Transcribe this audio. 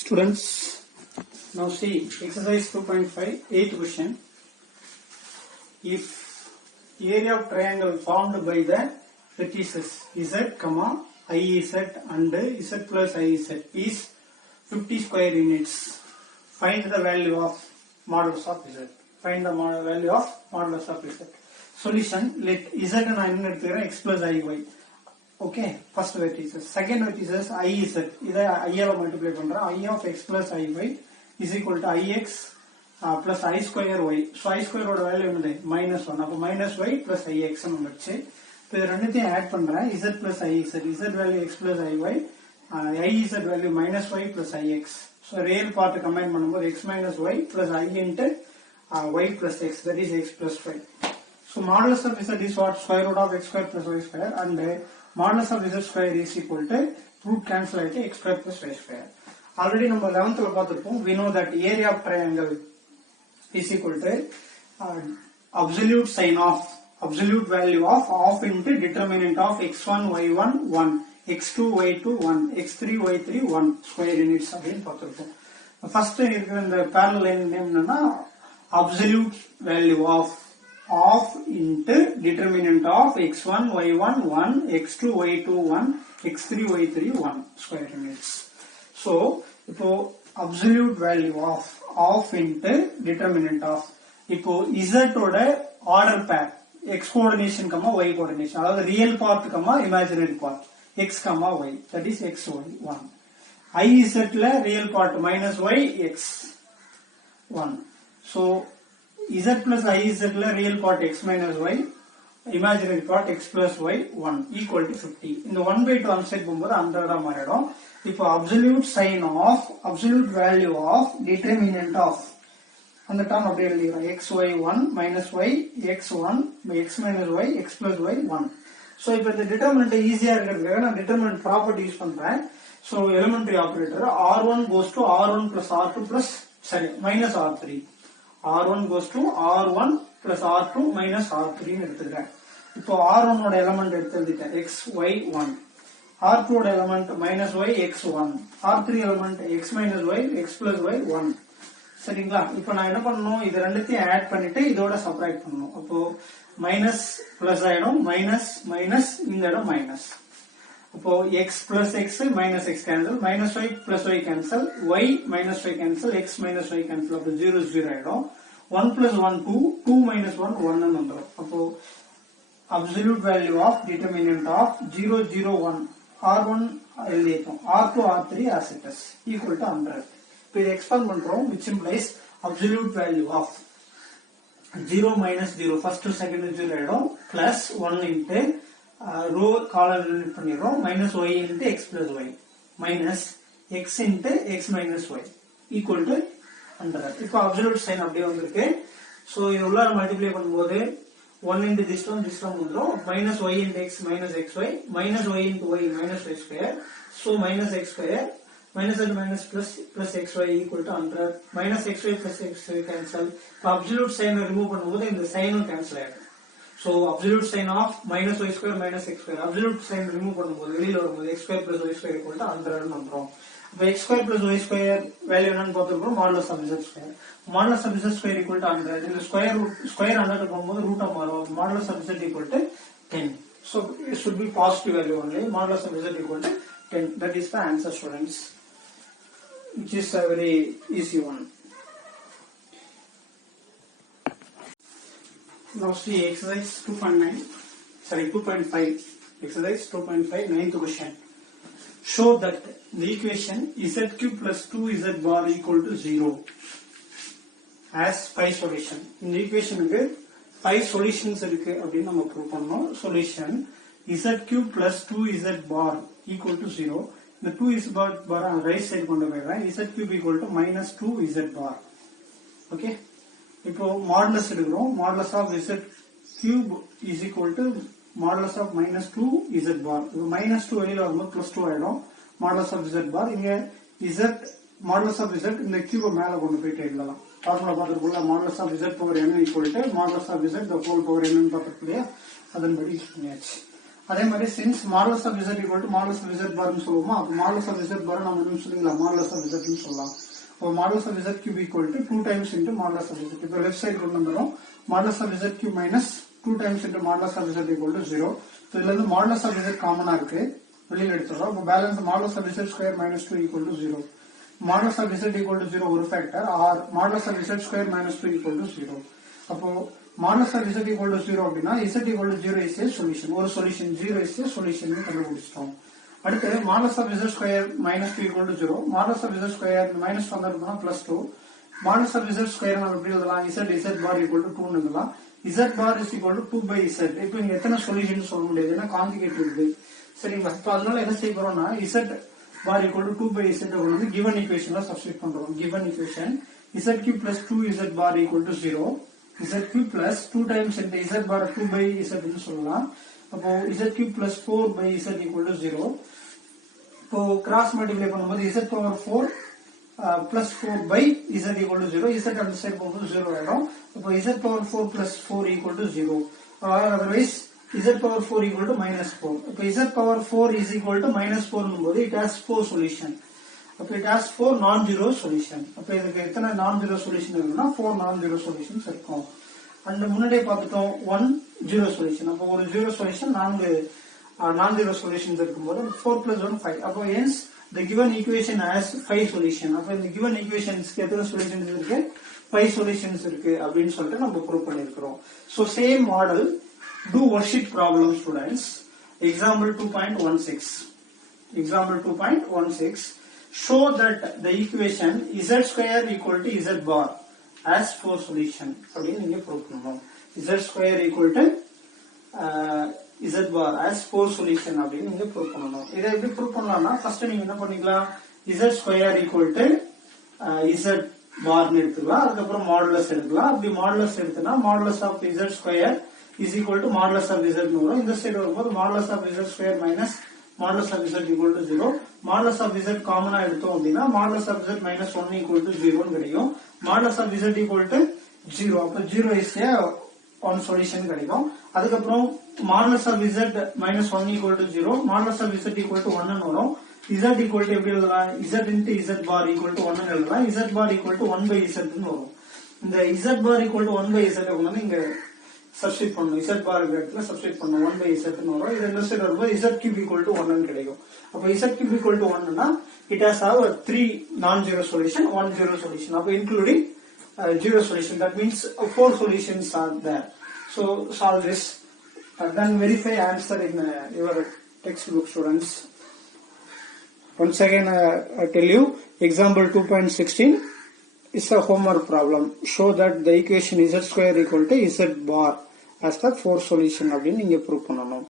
Students, now see exercise 2.5, 8th question. If area of triangle formed by the vertices Z, IZ and Z plus IZ is 50 square units, find the value of modulus of Z. Find the value of modulus of Z. Solution, let Z and X plus IY. Okay, first vertices. Second vertices IZ. This I multiply I of X plus IY is equal to IX plus I square Y. So I square value is minus 1. Now minus Y plus IX. So this add Z plus IZ. Z value X plus IY. IZ value minus Y plus IX. So real part combine X minus Y plus I into Y plus X. That is X plus Y. So modulus of Z is what? Square root of X square plus Y square, and modulus of Z square is equal to root cancel X square plus Y square. Already number 11th we know that area of triangle is equal to absolute value of into determinant of x1 y1 1, x2 y2 1, x3 y3 1 square units again. First in the parallel line name absolute value of into determinant of x1 y1 1, x2 y2 1, x3 y3 1 square units. So absolute value of into determinant of Z oda order pair x coordination y coordination, that is real part imaginary part x y, that is x y 1. IZ la real part minus y x 1. So Z plus IZ la real part x minus y, imaginary part x plus y 1 equal to 50. In the 1 by 2 answer under if absolute sign of absolute value of determinant of on the term of x y1 minus y x1 by x minus y x plus y 1. So if the determinant easier determinant property use pandren. So elementary operator R1 goes to R1 plus R2 plus minus R3. R1 goes to R1 plus R2 minus R3. Now R1 element x y1, R2 element minus y x1, R3 element x minus y x plus y 1. சரிங்களா? இப்போ நான் என்ன பண்ணனும், இது ரெண்டுத்தையும் add பண்ணிட்டு இதோட subtract பண்ணனும். அப்போ மைனஸ் பிளஸ் ஆயிடும், மைனஸ் மைனஸ் இந்த இடம் மைனஸ். அப்போ x plus x minus x cancel, minus y plus y cancel, y minus y cancel, x minus y cancel. அப்போ 0 0 ஆயிடும். 1 plus 1 2, 2 minus 1 1 ன்னு வந்துரும். அப்போ absolute value of determinant of 0 0 1 R1 எழுதிட்டோம், R2 R3 as it is equal to 100. இப்போ இதை expand பண்றோம், which implies absolute value of 0 minus 0 first to second 0 ஆயிடும், plus 1 into row column பண்ணிடுறோம், minus y into x plus y minus x into x minus y equal to 100. இப்போ absolute sign அப்படியே வந்திருக்கு. So இது உள்ளார multiply பண்ணும்போது 1 into this one வந்துரும், minus y into x minus xy minus y into y minus y square. So minus x square minus and minus plus xy equal to 100. Minus xy plus xy cancel. இப்போ absolute sign remove பண்ணும்போது இந்த sign cancel ஆயிடும். So absolute sign of minus y square minus x square, absolute sign remove பண்ணும்போது வெளியில வரும்போது x square plus y square equal to 100 ன்னு வந்துரும். இப்போ x square plus y square value என்னன்னு பார்த்துக்கிறோம், modulus of z square. Modulus of z square equal to 100. இந்த square 100 போகும்போது ரூட் மாறும். Modulus of z equal to 10. So it should be positive value only. Modulus of z equal to 10. That is the answer, students, which is a very easy one. Now see exercise 2.5. Exercise 2.5, 9th question. Show that the equation z cube plus 2z bar equal to 0 has 5 solution. In the equation 5 solutions இருக்கு அப்படின்னு நம்ம prove பண்ணோம். Solution z cube plus 2z bar equal to 0. The 2z bar on right side கொண்டு போயிடுறேன். z cube equal to minus 2z bar. Okay. இப்போ modulus எடுக்கிறோம். Modulus of z cube is equal to modulus of minus 2z bar. இப்போ minus 2 வெளியில வரும்போது plus 2 ஆயிடும். Modulus of z bar இங்க z modulus of z இந்த cube மேல கொண்டு போயிட்டு எழுதலாம். ஃபார்முலா பார்த்துருக்கோம்ல, modulus of z power n equal to modulus of z the whole power n ன்னு பார்த்துருக்கோம் இல்லையா, அதன்படி யூஸ் பண்ணியாச்சு. அதே மாதிரி since modulus of z equal to modulus of z bar னு சொல்லுவோமா, அப்ப modulus of z bar நம்ம என்ன சொல்லுவீங்களா, modulus of z னு சொல்லலாம். அப்ப modulus of z cube equal to 2 times into modulus of z. இப்போ லெஃப்ட் சைடு கொண்டு வந்துரும். modulus of z cube minus 2 times into modulus of z equal to 0. So இதுல இருந்து modulus of z காமனா இருக்கு, வெளியில எடுத்துறோம். அப்ப balance modulus of z square minus 2 equal to 0. modulus of z equal to 0 ஒரு factor, or modulus of z square minus 2 equal to 0. அப்போ modulus of z equal to 0 அப்படின்னா z equal to 0 is a solution. ஒரு solution 0 is a solution கண்டுபிடிச்சிட்டோம். அடுத்து modulus of z square minus 2 equal to 0. modulus of z square minus வந்ததுனா plus 2. modulus of z square நம்ம எப்படி எழுதலாம், z bar equal to 2 னு எழுதலாம். z bar is equal to 2 by z. இப்போ இங்க எத்தனை சொல்யூஷன் சொல்ல முடியாது, ஏன்னா கான்ஜுகேட் இருக்கு. சரிங்களா, இப்போ அதனால என்ன செய்ய போறோம்னா z bar equal to 2 by z வந்து given equationல சப்ஸ்டிட்யூட் பண்றோம். given equation z cube plus 2z bar equal to 0. z cube plus 2 times into z bar 2 by z னு சொல்லலாம். அப்போ z cube plus 4 by z equal to 0. இப்போ cross multiply பண்ணும்போது z power 4 plus 4 by z equal to 0. z அந்த side போகும்போது 0 ஆயிடும். அப்போ z power 4 plus 4 equal to 0. otherwise z power 4 equal to minus 4. இப்போ z power 4 is equal to minus 4 னும்போது it has 4 solution. அப்போ it has 4 non-zero solution. அப்போ இதுக்கு எத்தனை non-zero solution இருக்குன்னா 4 non-zero solutions இருக்கும். அந்த முன்னாடியே பார்த்துட்டோம் 1 zero solution. அப்போ ஒரு zero solution 4 non-zero solutions இருக்கும்போது 4 plus 1 5. அப்போ hence the given equation has 5 solution. அப்போ இந்த given equationsக்கு எத்தனை solutions இருக்கு, 5 solutions இருக்கு அப்படின்னு சொல்லிட்டு நம்ம ப்ரூவ் பண்ணிருக்கிறோம். So same model, do worksheet problem students. Example 2.16. Example 2.16. Show that the equation z square equal to z bar has 4 solution. அப்படின்னு நீங்க ப்ரூவ் பண்ணணும். z square equal to z bar has 4 solution அப்படின்னு நீங்க prove பண்ணணும். இதை எப்படி prove பண்ணலாம்னா first நீங்க என்ன பண்ணிக்கலாம், z square equal to z bar னு எடுத்துக்கலாம். அதுக்கப்புறம் மாடுலஸ் எடுக்கலாம். அப்படி மாடுலஸ் எடுத்தனா modulus of z square is equal to modulus of z னு வரும். இந்த சைடு வரும்போது modulus of z square minus modulus of z equal to 0. modulus of z காமனா எடுத்தோம் அப்படின்னா modulus of z minus 1 equal to 0 னு கிடைக்கும். modulus of z equal to 0. அப்ப 0 is a one solution கிடைக்கும். அதுக்கப்புறம் modulus of z minus 1 equal to 0. modulus of z equal to 1 னு வரும். z equal to எப்படி எழுதலாம், z into z bar equal to 1 னு எழுதலாம். z bar equal to 1 by z னு வரும். இந்த z bar equal to 1 by z வந்து இங்க சப்ஸ்டிட் பண்ணணும். z bar இடத்துல சப்ஸ்டிட் பண்ணணும். 1 by z னு வரும். இது இந்த சைடு வரும்போது z cube equal to 1 னு கிடைக்கும். அப்ப z cube equal to 1 னா it has have 3 non-zero solution, 1 zero solution. அப்ப including zero solution, that means 4 solutions are there. So solve this, then verify answer in your textbook students. Once again I tell you, example 2.16 is a homework problem. Show that the equation z square equal to z bar has the 4 solution அப்படின்னு நீங்க prove பண்ணணும்.